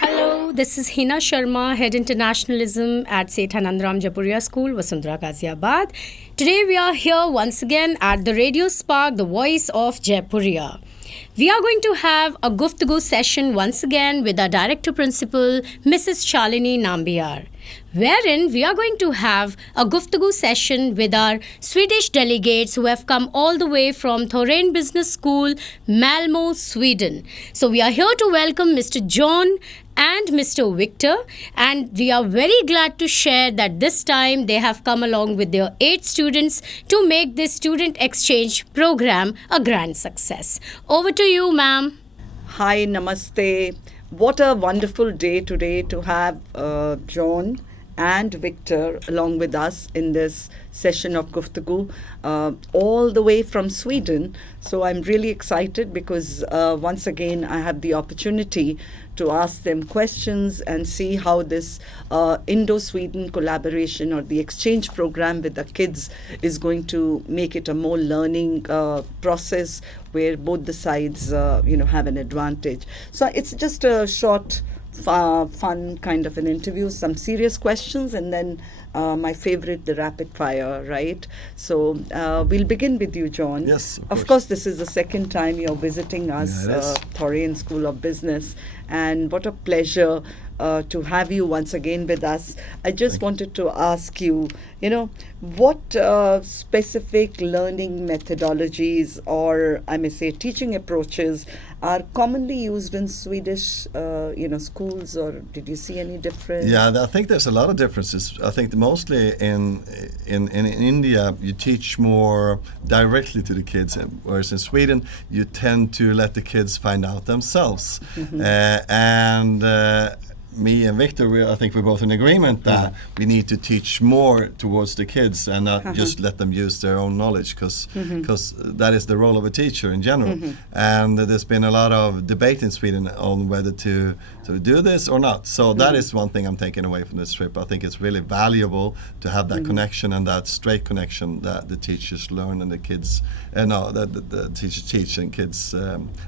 Hello, this is Hina Sharma, Head Internationalism at Seth Anandram Jaipuria School, Vasundhara, Ghaziabad. Today we are here once again at the Radio Spark, the voice of Jaipuria. We are going to have a Guftagu session once again with our Director Principal, Mrs. Shalini Nambiar, wherein we are going to have a Guftagu session with our Swedish delegates who have come all the way from Thoren Business School, Malmo, Sweden. So we are here to welcome Mr. John and Mr. Victor, and we are very glad to share that this time they have come along with their 8 students to make this student exchange program a grand success. Over to you, ma'am. Hi, namaste. What a wonderful day today to have John and Victor along with us in this session of Guftagu, all the way from Sweden. So I'm really excited because once again I have the opportunity to ask them questions and see how this Indo-Sweden collaboration or the exchange program with the kids is going to make it a more learning process where both the sides have an advantage. So it's just a short fun kind of an interview, some serious questions, and then my favorite, the rapid fire, right? So we'll begin with you, John. Yes, of course. This is the second time you're visiting us, Thoren School of Business, and what a pleasure to have you once again with us. I just wanted to ask you, what specific learning methodologies, or I may say teaching approaches, are commonly used in Swedish, schools, or did you see any difference? Yeah, I think there's a lot of differences. I think mostly in India you teach more directly to the kids, whereas in Sweden you tend to let the kids find out themselves. Me and Victor, I think we're both in agreement that we need to teach more towards the kids and not just let them use their own knowledge, because that is the role of a teacher in general. And there's been a lot of debate in Sweden on whether to do this or not. So that is one thing I'm taking away from this trip. I think it's really valuable to have that connection and that straight connection that the teachers learn and the kids, the teachers teach and kids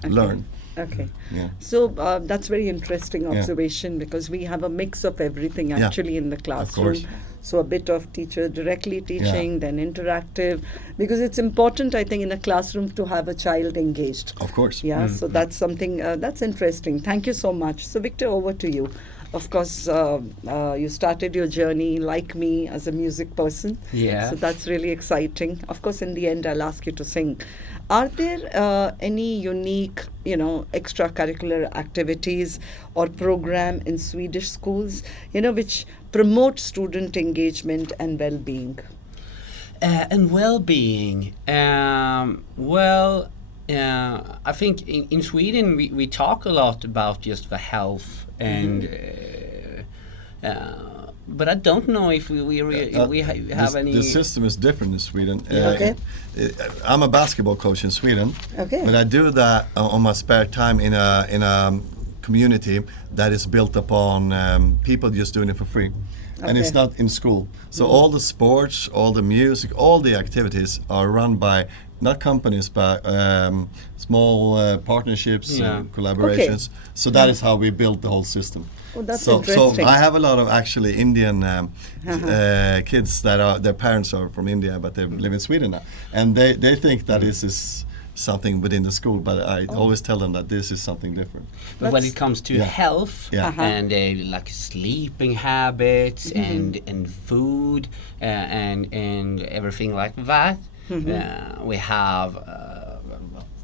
learn. Okay. Yeah. So that's very interesting observation because we have a mix of everything actually in the classroom. So a bit of teacher directly teaching, then interactive, because it's important, I think, in a classroom to have a child engaged. Of course. Yeah, so that's something that's interesting. Thank you so much. So Victor, over to you. Of course, you started your journey like me as a music person. Yeah. So that's really exciting. Of course, in the end, I'll ask you to sing. Are there any unique, extracurricular activities or program in Swedish schools, which promote student engagement and well-being? And well-being. I think in Sweden we talk a lot about just the health and. But I don't know if we have any. The system is different in Sweden. I'm a basketball coach in Sweden, but I do that on my spare time in a community that is built upon people just doing it for free. And it's not in school. So all the sports, all the music, all the activities are run by not companies, but small partnerships and collaborations. So that is how we built the whole system. Oh, that's interesting. So I have a lot of actually Indian kids that their parents are from India, but they live in Sweden now. And they think that this is something within the school, but I always tell them that this is something different. But when it comes to health and like sleeping habits and food and everything like that, we have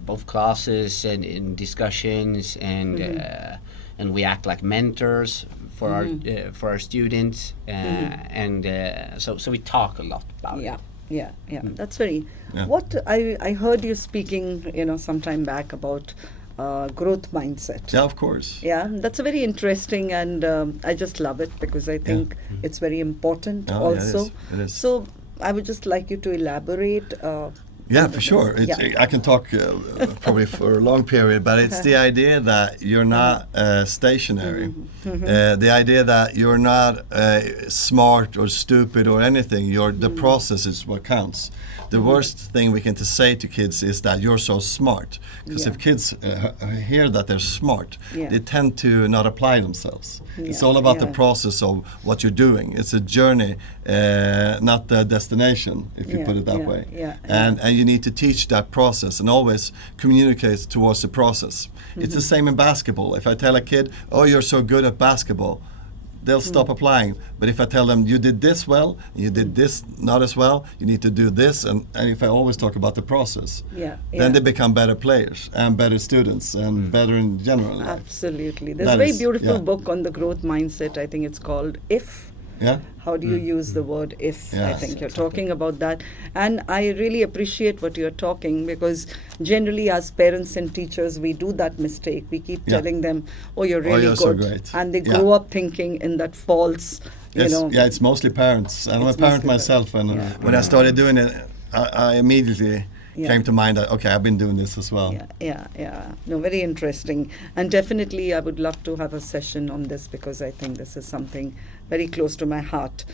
both classes and discussions and we act like mentors for our students so we talk a lot about it. Yeah. That's very. What I heard you speaking, some time back about growth mindset. Yeah, of course. Yeah, that's a very interesting, and I just love it because I think it's very important also. It is. So I would just like you to elaborate Yeah, for sure. I can talk probably for a long period, but it's the idea that you're not stationary. The idea that you're not smart or stupid or anything. The process is what counts. The worst thing we can say to kids is that you're so smart. Because if kids hear that they're smart, they tend to not apply themselves. It's all about the process of what you're doing. It's a journey, not the destination, if you put it that way. And you need to teach that process and always communicate towards the process. It's the same in basketball. If I tell a kid, oh, you're so good at basketball, they'll stop applying. But if I tell them, you did this well, you did this not as well, you need to do this, and if I always talk about the process, then they become better players and better students and better in general. Absolutely. There's a very beautiful book on the growth mindset. I think it's called If. Yeah. How do you use the word if? I think you're talking about that. And I really appreciate what you're talking, because generally as parents and teachers, we do that mistake. We keep telling them, oh, you're really good. So great. And they grow up thinking in that false, you know. Yeah, it's mostly parents. And I'm a parent myself. And when I started doing it, I immediately came to mind that, okay, I've been doing this as well. No, very interesting. And definitely I would love to have a session on this, because I think this is something very close to my heart.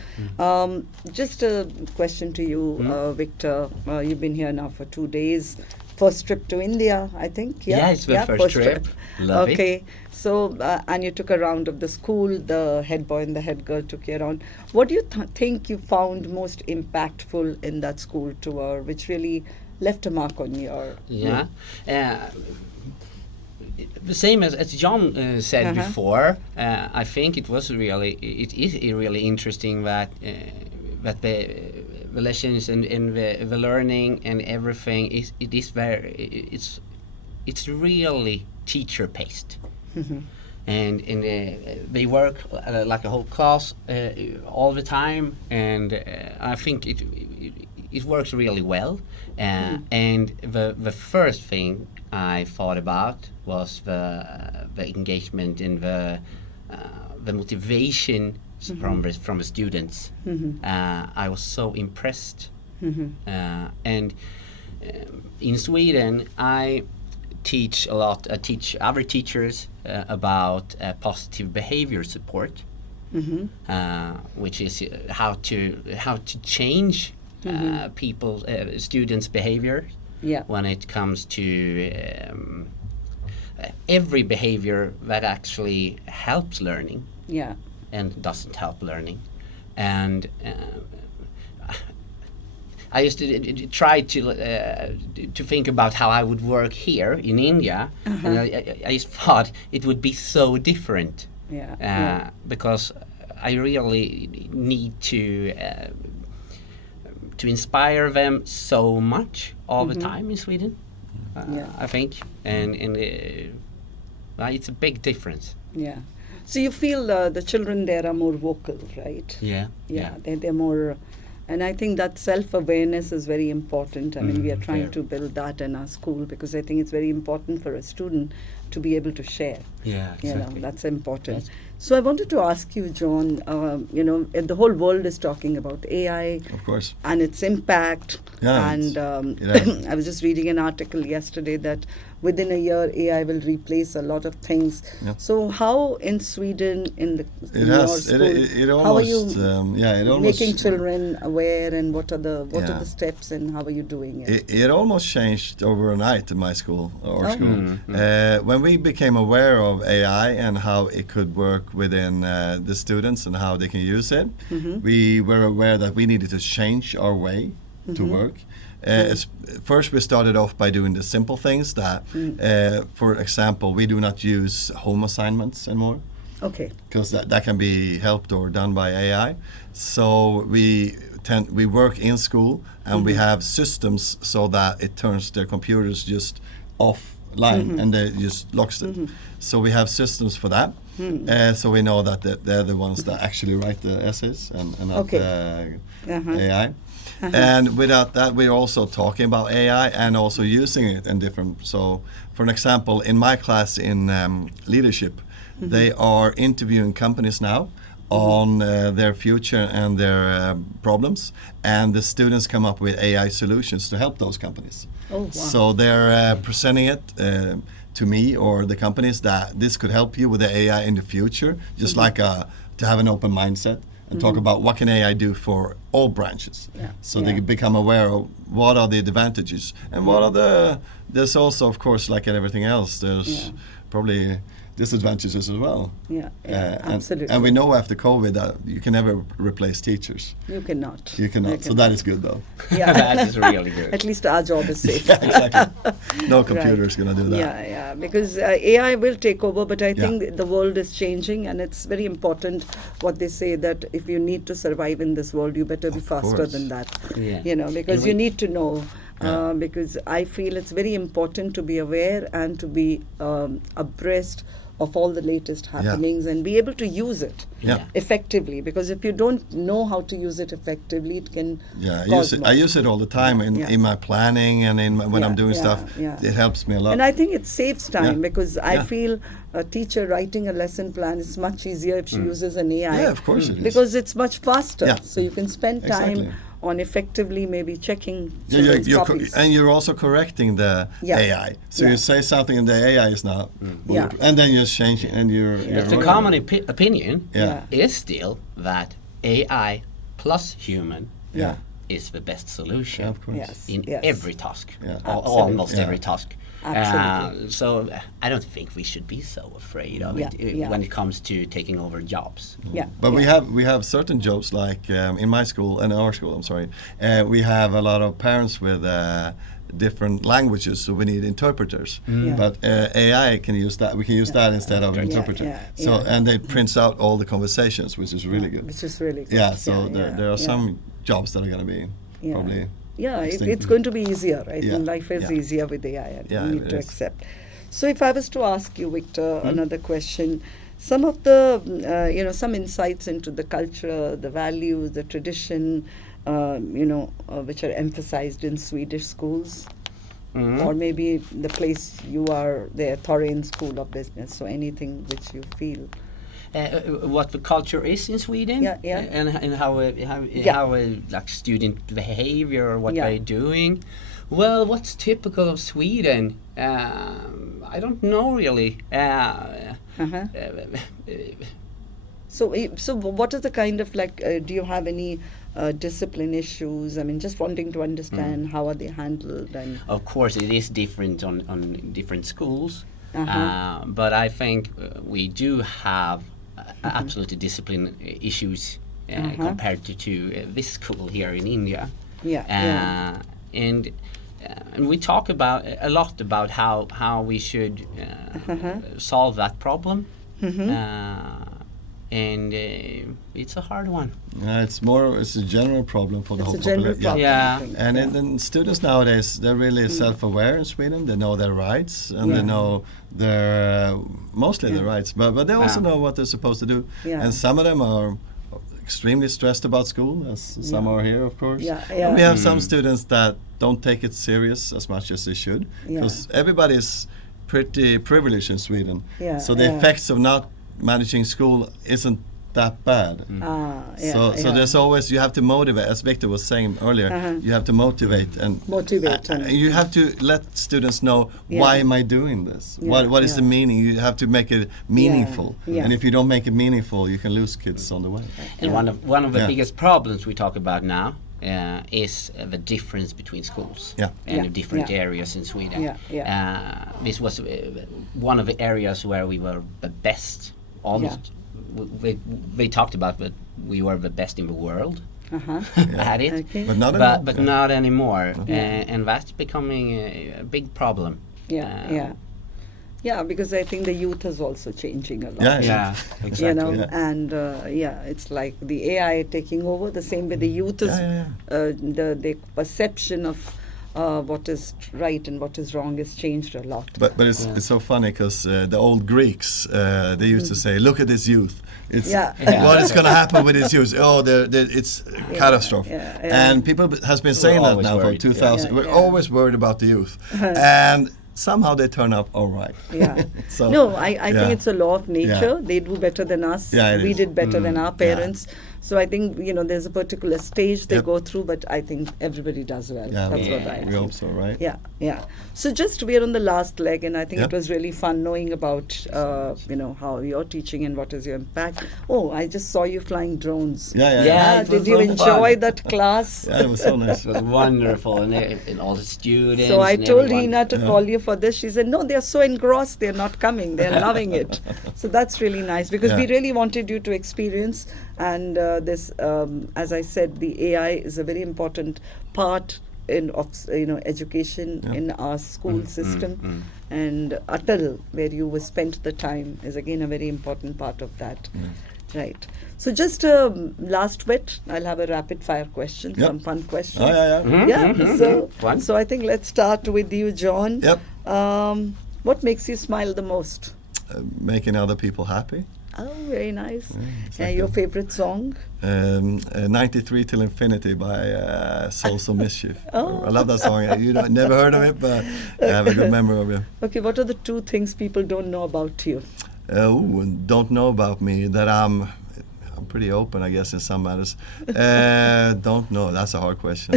Just a question to you, Victor. You've been here now for 2 days. First trip to India, I think. Yeah, it's my first trip. Love it. So, and you took a round of the school. The head boy and the head girl took you around. What do you think you found most impactful in that school tour, which really left a mark on your... The same as John said before, I think it is really interesting that the lessons and the learning and everything it's really teacher paced, and they work like a whole class all the time, and I think it works really well. And the first thing I thought about was the engagement and the motivation from the students. I was so impressed. And in Sweden, I teach a lot. I teach other teachers about positive behavior support, which is how to change students' behavior. When it comes to every behavior that actually helps learning and doesn't help learning. And I used to try to think about how I would work here in India, and I just thought it would be so different, because I really need to inspire them so much all the time in Sweden, I think, and it's a big difference. So you feel the children there are more vocal, right? They're more, and I think that self-awareness is very important. I mean, we are trying to build that in our school, because I think it's very important for a student to be able to share. Exactly. That's important. So I wanted to ask you, John, the whole world is talking about AI, of course, and its impact. And I was just reading an article yesterday that within a year AI will replace a lot of things. So how in Sweden, in your school, how are you making children aware, and what are the steps, and how are you doing it? It almost changed overnight in my school, when we became aware of AI and how it could work within the students and how they can use it. We were aware that we needed to change our way to work. First, we started off by doing the simple things that, for example, we do not use home assignments anymore. Because that can be helped or done by AI. So we work in school, and we have systems so that it turns their computers just offline and they just locks it. So we have systems for that. So we know that they're the ones that actually write the essays and not AI. And without that, we're also talking about AI and also using it in different. So, for an example, in my class in leadership, they are interviewing companies now on their future and their problems, and the students come up with AI solutions to help those companies. Oh, wow. So they're presenting it to me or the companies that this could help you with the AI in the future, just like to have an open mindset and talk about what can AI do for all branches. So they become aware of what are the advantages and what are there's also, of course, like at everything else, there's probably disadvantages as well. Absolutely. And we know after COVID that you can never replace teachers. You cannot. You cannot. So that is good, though. Yeah. That is really good. At least our job is safe. Exactly. No computer is going to do that. Yeah, because AI will take over, but I think the world is changing, and it's very important what they say, that if you need to survive in this world, you better be faster than that. Because you need to know. Because I feel it's very important to be aware and to be abreast of all the latest happenings and be able to use it effectively. Because if you don't know how to use it effectively, it can I use it all the time in my planning and when I'm doing stuff. It helps me a lot. And I think it saves time because I feel a teacher writing a lesson plan is much easier if she uses an AI. Yeah, of course it is. Because it's much faster. So you can spend time on effectively maybe checking copies. And you're also correcting the AI. So you say something and the AI is not, and then you're changing and you're The common opinion is still that AI plus human is the best solution of course. in every task, Absolutely. every task. Absolutely. So I don't think we should be so afraid of it when it comes to taking over jobs. But we have certain jobs like in my school, in our school, I'm sorry, we have a lot of parents with different languages, so we need interpreters. But AI can use that. We can use that instead of an interpreter. And they prints out all the conversations, which is really good. Which is really good. Yeah. So there are some jobs that are going to be probably. Yeah, it's going to be easier, right? And life is easier with AI, and you need to accept. So if I was to ask you, Victor, another question, some of the, some insights into the culture, the values, the tradition, which are emphasized in Swedish schools, or maybe the place you are there, Thoren School of Business, so anything which you feel. What the culture is in Sweden, and how like student behavior, what they're doing. Well, what's typical of Sweden? I don't know really. So what is the kind of do you have any discipline issues? I mean, just wanting to understand how are they handled. And of course, it is different on different schools, but I think we do have absolutely discipline issues compared to this school here in India. And we talk about a lot about how we should solve that problem. And it's a hard one. It's a general problem for the whole population. And then students nowadays, they're really self-aware in Sweden. They know their rights and they know their mostly their rights, but they also know what they're supposed to do. And some of them are extremely stressed about school, as some are here, of course. And we have some students that don't take it serious as much as they should, because everybody's pretty privileged in Sweden. So the effects of not managing school isn't that bad. So there's always, you have to motivate, as Victor was saying earlier, you have to motivate and you have to let students know, why am I doing this? What is the meaning? You have to make it meaningful. And if you don't make it meaningful, you can lose kids on the way. And one of the biggest problems we talk about now is the difference between schools and the different areas in Sweden. This was one of the areas where we were the best, almost. We talked about that we were the best in the world at it, but not anymore. But not anymore, and that's becoming a big problem. Because I think the youth is also changing a lot. Exactly. And it's like the AI taking over the same way the youth is. The perception of what is right and what is wrong has changed a lot. But it's so funny because the old Greeks, they used to say, look at this youth. It's what is going to happen with this youth? Oh, it's catastrophe. And people has been saying that now for 2000. We're always worried about the youth. And somehow they turn up all right. Yeah. So, No, I think yeah. it's a law of nature. Yeah. They do better than us. Yeah, it We is. did better than our Yeah. parents. So I think, there's a particular stage they Yep. go through, but I think everybody does well. Yeah, That's we, what I we hope so, right? Yeah, yeah. So just we're on the last leg, and I think it Yeah. was really fun knowing about, how you're teaching and what is your impact. Oh, I just saw you flying drones. Yeah. Yeah, it Did was you so enjoy fun. that class? Yeah, it was so nice. It was wonderful, and all the students. So I and told everyone. Hina to Yeah. call you for this. She said, no, they're so engrossed, they're not coming. They're loving it. So that's really nice because we Yeah. really wanted you to experience. And this, as I said, the AI is a very important part of education Yeah. in our school system. And Atal, where you spent the time, is again a very important part of that. Right. So just last bit, I'll have a rapid fire question, Yep. some fun questions. Oh, yeah. Yeah. So, Fun. so I think let's start with you, John. Yep. What makes you smile the most? Making other people happy. Oh, very nice. exactly. Your favorite song? 93 Till Infinity by Souls of Mischief. Oh. I love that song. You never heard of it, but I have a good memory of it. Okay, what are the two things people don't know about you? Don't know about me that I'm pretty open, I guess, in some matters. Don't know. That's a hard question.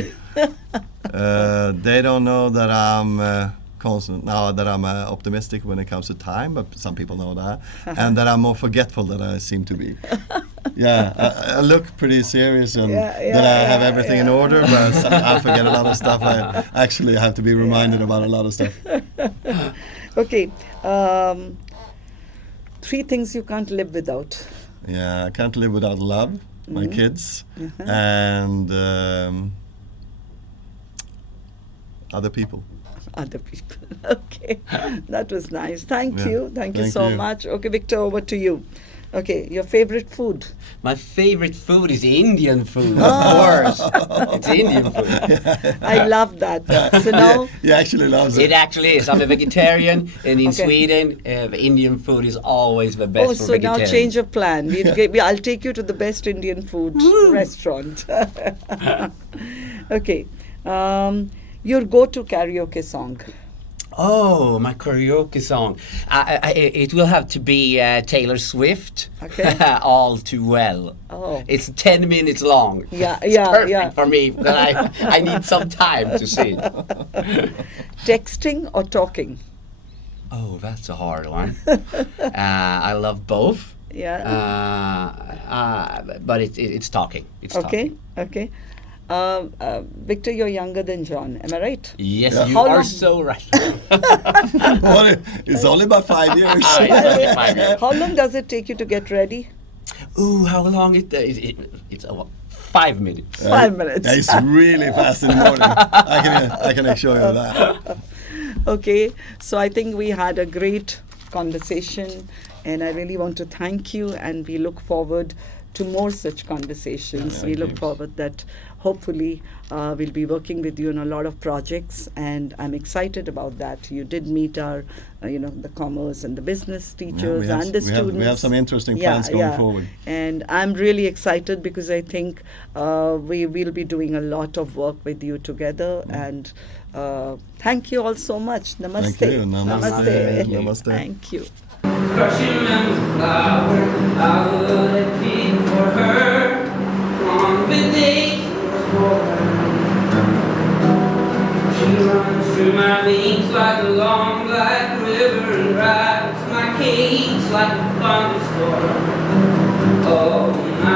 They don't know that I'm constant. Now that I'm optimistic when it comes to time, but some people know that, and that I'm more forgetful than I seem to be. Yeah, I look pretty serious and that I have everything in order, but I forget a lot of stuff. I actually have to be reminded about a lot of stuff. Okay, 3 things you can't live without. Yeah, I can't live without love, my kids, and other people. Other people. Okay, that was nice. Thank Yeah. you. Thank you Thank so you. much. Okay, Victor, over to you. Okay, your favorite food? My favorite food is Indian food, of course. It's Indian food. I love that. So now, He actually loves it. It actually is. I'm a vegetarian, and in Okay. Sweden, Indian food is always the best for so now vegetarians. change of plan. I'll take you to the best Indian food restaurant. Okay. Your go-to karaoke song? Oh, my karaoke song. It will have to be Taylor Swift. Okay. All Too Well. Oh. It's 10 minutes long. Yeah, It's yeah, perfect yeah. for me, but I need some time to sing. Texting or talking? Oh, that's a hard one. I love both. Yeah. But it's talking. It's Okay. talking. Okay. Victor, you're younger than John. Am I right? Yes, Yeah. you How are long- so right. It's only about 5 years. It's 5 years. How long does it take you to get ready? Ooh, how long it's 5 minutes. 5 minutes. Yeah, it's really fast in the morning. I can assure you that. Okay, so I think we had a great conversation, and I really want to thank you, and we look forward to more such conversations. Yeah, We look thanks. forward that hopefully we'll be working with you on a lot of projects, and I'm excited about that. You did meet our, the commerce and the business teachers we have, and the we have- students. we have some interesting plans going forward. And I'm really excited because I think we will be doing a lot of work with you together. And thank you all so much. Namaste. Thank you. Namaste. Namaste. Thank you. Crushing on the flower, I would have been for her on the day she was born. She runs through my veins like a long black river and rides my cage like a thunderstorm. Oh, my